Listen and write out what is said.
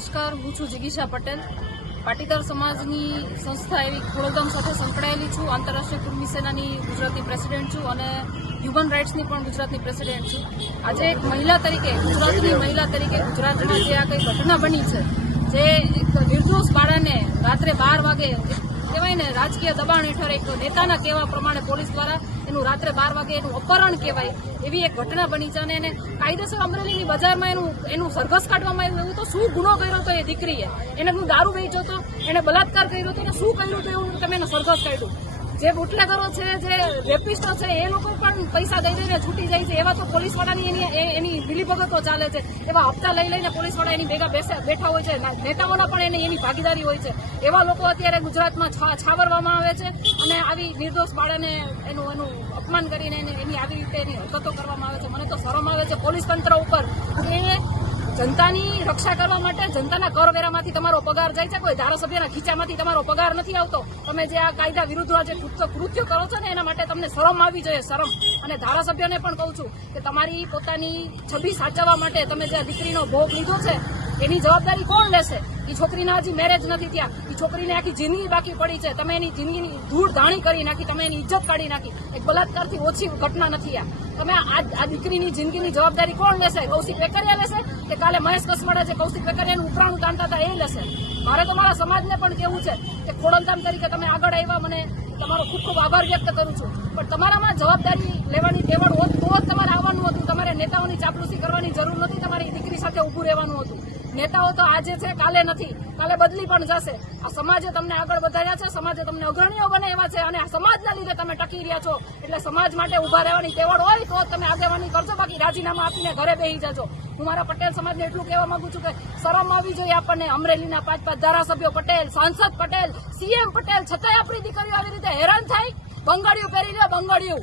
નમસ્કાર, હું છું જિગીશા પટેલ. પાટીદાર સમાજની સંસ્થા એવી ખોડગામ સાથે સંકળાયેલી છું. આંતરરાષ્ટ્રીય કુર્મી સેનાની ગુજરાતની પ્રેસિડેન્ટ છું અને હ્યુમન રાઇટ્સની પણ ગુજરાતની પ્રેસિડેન્ટ છું. આજે એક મહિલા તરીકે, ગુજરાતની મહિલા તરીકે ગુજરાતમાં જે આ કઈ ઘટના બની છે, જે એક નિર્દોષ બાળાને રાત્રે બાર વાગે કહેવાય ને, રાજકીય દબાણ હેઠળ એક નેતાના કહેવા પ્રમાણે પોલીસ દ્વારા એનું રાત્રે બાર વાગે એનું અપહરણ કહેવાય એવી એક ઘટના બની છે. અને એને કાયદેસર અમરેલીની બજારમાં એનું એનું સરઘસ કાઢવામાં આવ્યું એવું તો શું ગુનો કર્યો હતો એ દીકરીએ? એને હું દારૂ વેચ્યો હતો, એને બલાત્કાર કર્યો હતો, એને શું કર્યું હતું એવું તમે એને સરઘસ કાઢ્યું? જે બુટલેગરો છે, જે રેપિસ્ટો છે, એ લોકો પણ પૈસા દઈ દઈને છૂટી જાય છે. એવા તો પોલીસવાળાની એની એ- એની મિલીભગતો ચાલે છે. એવા હપ્તા લઈ લઈને પોલીસવાળા એની ભેગા બેઠા હોય છે. નેતાઓના પણ એને એની ભાગીદારી હોય છે. એવા લોકો અત્યારે ગુજરાતમાં છાવરવામાં આવે છે અને આવી નિર્દોષ બાળાને એનું એનું અપમાન કરીને એને આવી રીતે એની હરકતો કરવામાં આવે છે. મને તો શરમ આવે છે પોલીસ તંત્ર ઉપર. કે જનતાની રક્ષા કરવા માટે, જનતાના કરવેરામાંથી તમારો પગાર જાય છે. કોઈ ધારાસભ્યના ખીચામાંથી તમારો પગાર નથી આવતો. તમે જે આ કાયદા વિરુદ્ધ જે કૃત્ય કરો છો ને, એના માટે તમને શરમ આવી જોઈએ, શરમ. અને ધારાસભ્યને પણ કહું છું કે તમારી પોતાની છબી સાચવવા માટે તમે જે દીકરીનો ભોગ લીધો છે, એની જવાબદારી કોણ લેશે? એ છોકરીના હજી મેરેજ નથી થયા. એ છોકરીને આખી જિંદગી બાકી પડી છે. તમે એની જિંદગીની ધૂળ ધાણી કરી નાખી, તમે એની ઇજ્જત કાઢી નાખી. એક બલાત્કારથી ઓછી ઘટના નથી આ. તમે આ દીકરીની જિંદગીની જવાબદારી કોણ લેશે? કૌશિક વેકરિયા લેશે કે કાલે મહેશ કસવાડા જે કૌશિક વેકરિયાનું ઉપરાણું તાણતા હતા એ લેશે? મારે તો મારા સમાજને પણ કેવું છે કે ખોડલધામ તરીકે તમે આગળ આવ્યા મને તમારો ખૂબ ખૂબ આભાર વ્યક્ત કરું છું. પણ તમારામાં જવાબદારી લેવાની ટેવડ હોત તો તમારે આવવાનું હતું. તમારે નેતાઓની ચાપલુસી કરવાની જરૂર નથી તમારી દીકરી સાથે ઊભું રહેવાનું હતું. નેતાઓ તો આજે છે, કાલે નથી. કાલે બદલી પણ જશે. આ સમાજે તમને આગળ વધાર્યા છે, સમાજે તમને અગ્રણીઓ બને એવા છે અને આ સમાજના લીધે તમે ટકી રહ્યા છો. એટલે સમાજ માટે ઊભા રહેવાની તેવડ હોય તો તમે આગેવાની કરજો, બાકી રાજીનામા આપીને ઘરે બેસી જજો. હું મારા પટેલ સમાજને એટલું કહેવા માંગુ છું કે શરમ આવી જોઈએ આપણને. અમરેલીના પાંચ પાંચ ધારાસભ્યો પટેલ, સાંસદ પટેલ, સીએમ પટેલ, છતાંય આપણી દીકરીઓ આવી રીતે હેરાન થાય. બંગાળીઓ પહેરી લે, બંગાળીઓ.